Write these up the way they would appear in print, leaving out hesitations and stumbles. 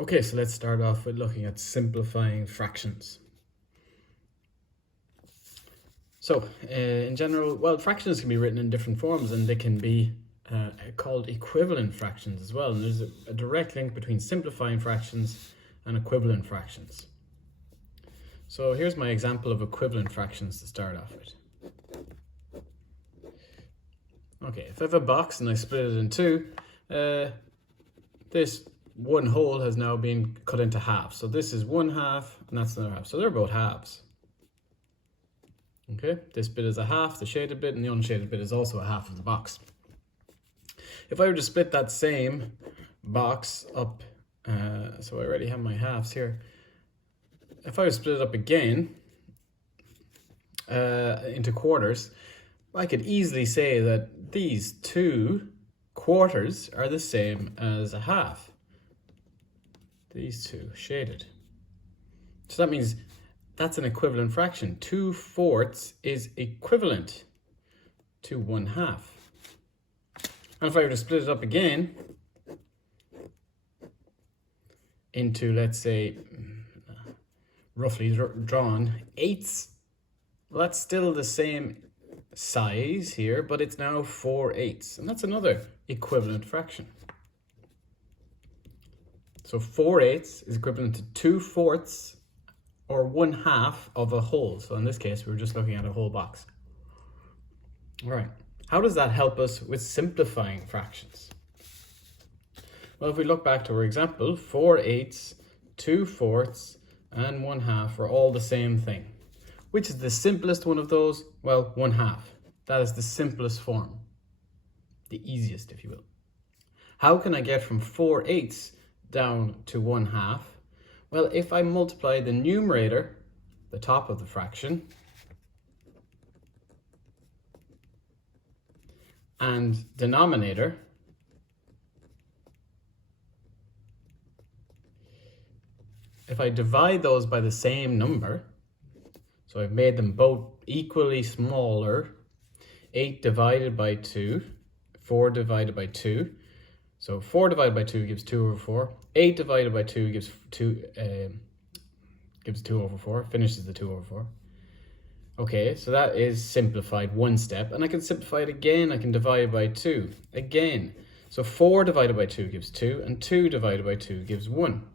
Okay, so let's start off with looking at simplifying fractions. So in general, well, fractions can be written in different forms, and they can be called equivalent fractions as well. And there's a direct link between simplifying fractions and equivalent fractions. So here's my example of equivalent fractions to start off with. Okay, if I have a box and I split it in two, this one whole has now been cut into halves. So this is one half and that's another half. So they're both halves. Okay, this bit is a half, the shaded bit, and the unshaded bit is also a half of the box. If I were to split that same box up, so I already have my halves here. If I were to split it up again into quarters, I could easily say that these two quarters are the same as a half. These two shaded. So that means that's an equivalent fraction. 2/4 is equivalent to 1/2. And if I were to split it up again into, let's say, roughly drawn eighths, well, that's still the same size here, but it's now 4/8, and that's another equivalent fraction. So 4/8 is equivalent to 2/4 or 1/2 of a whole. So in this case, we're just looking at a whole box. All right, how does that help us with simplifying fractions? Well, if we look back to our example, 4/8, 2/4, and 1/2 are all the same thing. Which is the simplest one of those? Well, 1/2. That is the simplest form. The easiest, if you will. How can I get from 4/8 down to 1/2? Well, if I multiply the numerator, the top of the fraction, and denominator, if I divide those by the same number, so I've made them both equally smaller, 8 divided by 2, 4 divided by 2. So 4 divided by 2 gives 2/4. 8 divided by 2 gives 2/4, finishes the 2/4. Okay, so that is simplified one step, and I can simplify it again. I can divide by 2 again. So 4 divided by 2 gives 2, and 2 divided by 2 gives 1.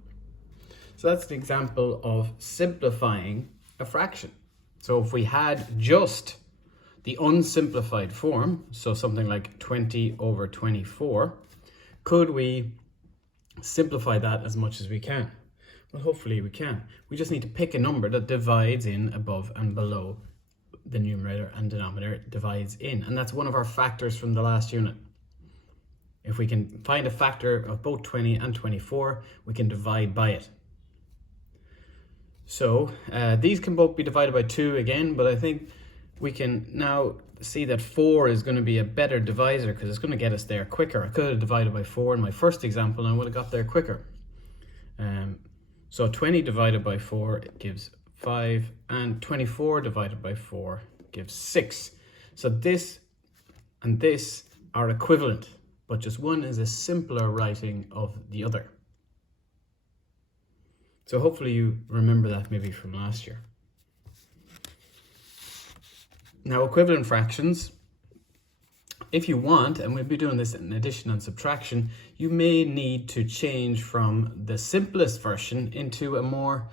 So that's an example of simplifying a fraction. So if we had just the unsimplified form, so something like 20/24, could we simplify that as much as we can? Well, hopefully we can. We just need to pick a number that divides in above and below the numerator and denominator divides in. And that's one of our factors from the last unit. If we can find a factor of both 20 and 24, we can divide by it. So these can both be divided by 2 again, but I think we can now see that 4 is going to be a better divisor because it's going to get us there quicker. I could have divided by 4 in my first example and I would have got there quicker. So 20 divided by 4 gives 5, and 24 divided by 4 gives 6. So this and this are equivalent, but just one is a simpler writing of the other. So hopefully you remember that maybe from last year. Now, equivalent fractions, if you want, and we'll be doing this in addition and subtraction, you may need to change from the simplest version into a more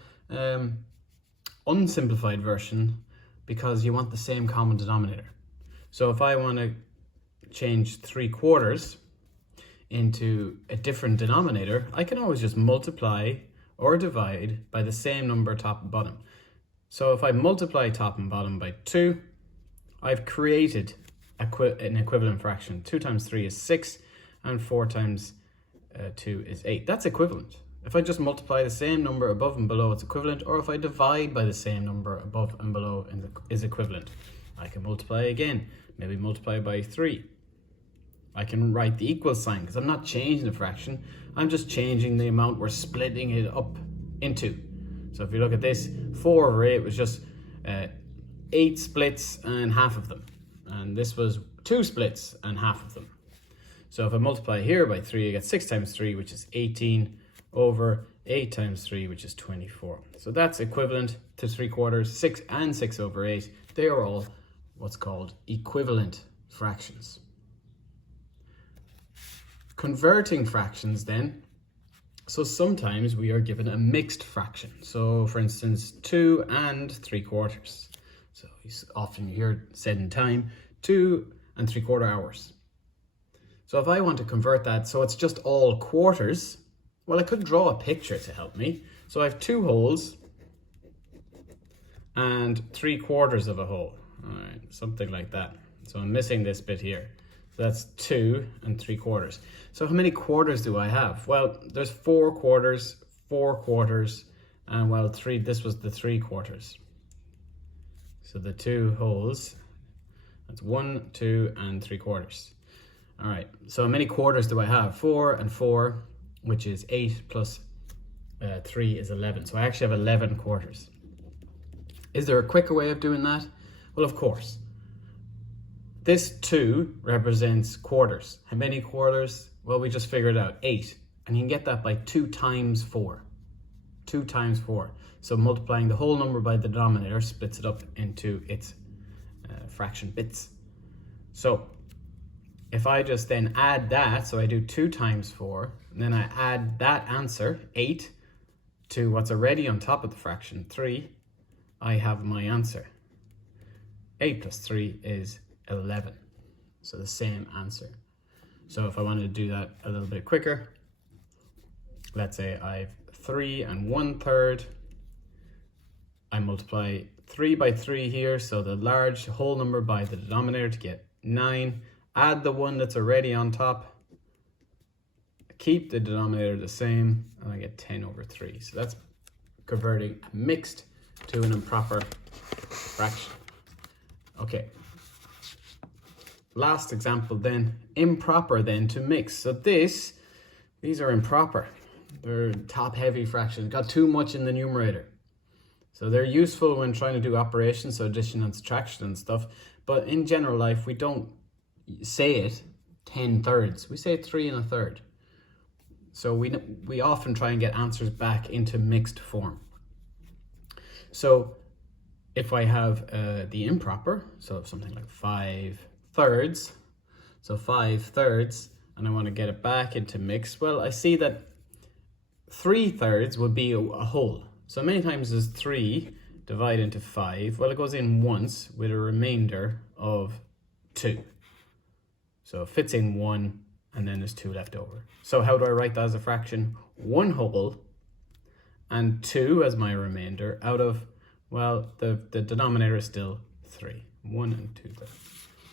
unsimplified version because you want the same common denominator. So if I want to change 3/4 into a different denominator, I can always just multiply or divide by the same number top and bottom. So if I multiply top and bottom by 2, I've created an equivalent fraction. 2 times 3 is 6, and 4 times 2 is 8. That's equivalent. If I just multiply the same number above and below, it's equivalent, or if I divide by the same number above and below, is equivalent. I can multiply again, maybe multiply by 3. I can write the equal sign because I'm not changing the fraction, I'm just changing the amount we're splitting it up into. So if you look at this, 4/8 was just 8 splits and half of them. And this was 2 splits and half of them. So if I multiply here by 3, I get 6 times 3, which is 18 over 8 times 3, which is 24. So that's equivalent to 3/4, 6 and 6 over 8. They are all what's called equivalent fractions. Converting fractions then. So sometimes we are given a mixed fraction. So for instance, 2 and 3/4. So often you hear it said in time, 2 and 3/4 hours. So if I want to convert that so it's just all quarters, well, I could draw a picture to help me. So I have 2 wholes and 3/4 of a whole. All right, something like that. So I'm missing this bit here. So that's 2 and 3/4. So how many quarters do I have? Well, there's 4 quarters, 4 quarters, and well, this was the 3/4. So the 2 wholes, that's 1, 2, and 3/4. All right, so how many quarters do I have? 4 and 4, which is 8 plus 3 is 11. So I actually have 11 quarters. Is there a quicker way of doing that? Well, of course. This 2 represents quarters. How many quarters? Well, we just figured out 8. And you can get that by 2 times 4. 2 times 4. So multiplying the whole number by the denominator splits it up into its fraction bits. So if I just then add that, so I do 2 times 4, and then I add that answer, 8, to what's already on top of the fraction, 3, I have my answer. 8 plus 3 is 11. So the same answer. So if I wanted to do that a little bit quicker, let's say I've 3 and 1/3. I multiply 3 by 3 here, so the large whole number by the denominator to get 9. Add the 1 that's already on top. Keep the denominator the same, and I get 10 over 3. So that's converting a mixed to an improper fraction. Okay. Last example then, improper then to mix. So these are improper. They're top-heavy fractions, got too much in the numerator. So they're useful when trying to do operations, so addition and subtraction and stuff. But in general life, we don't say it 10/3. We say it 3 1/3. So we often try and get answers back into mixed form. So if I have the improper, so something like 5/3, so 5/3, and I want to get it back into mixed, well, I see that 3/3 would be a whole. So many times as 3 divided into 5, well, it goes in once with a remainder of 2. So it fits in 1, and then there's 2 left over. So how do I write that as a fraction? 1 whole and 2 as my remainder out of, well, the denominator is still 3. 1 and 2 there.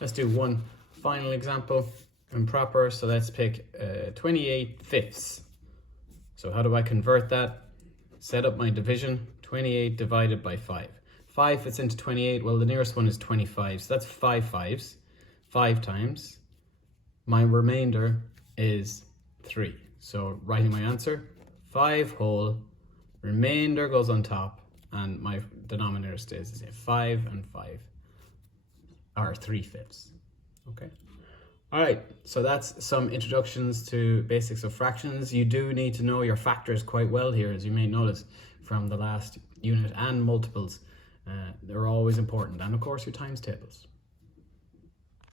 Let's do one final example, improper. So let's pick 28/5. So how do I convert that? Set up my division, 28 divided by 5. 5 fits into 28, well, the nearest one is 25, so that's 5 5s, 5 times. My remainder is 3. So writing my answer, 5 whole, remainder goes on top, and my denominator stays the same. 5 and 5 are 3/5. Okay. All right, so that's some introductions to basics of fractions. You do need to know your factors quite well here, as you may notice from the last unit, and multiples. They're always important, and of course your times tables.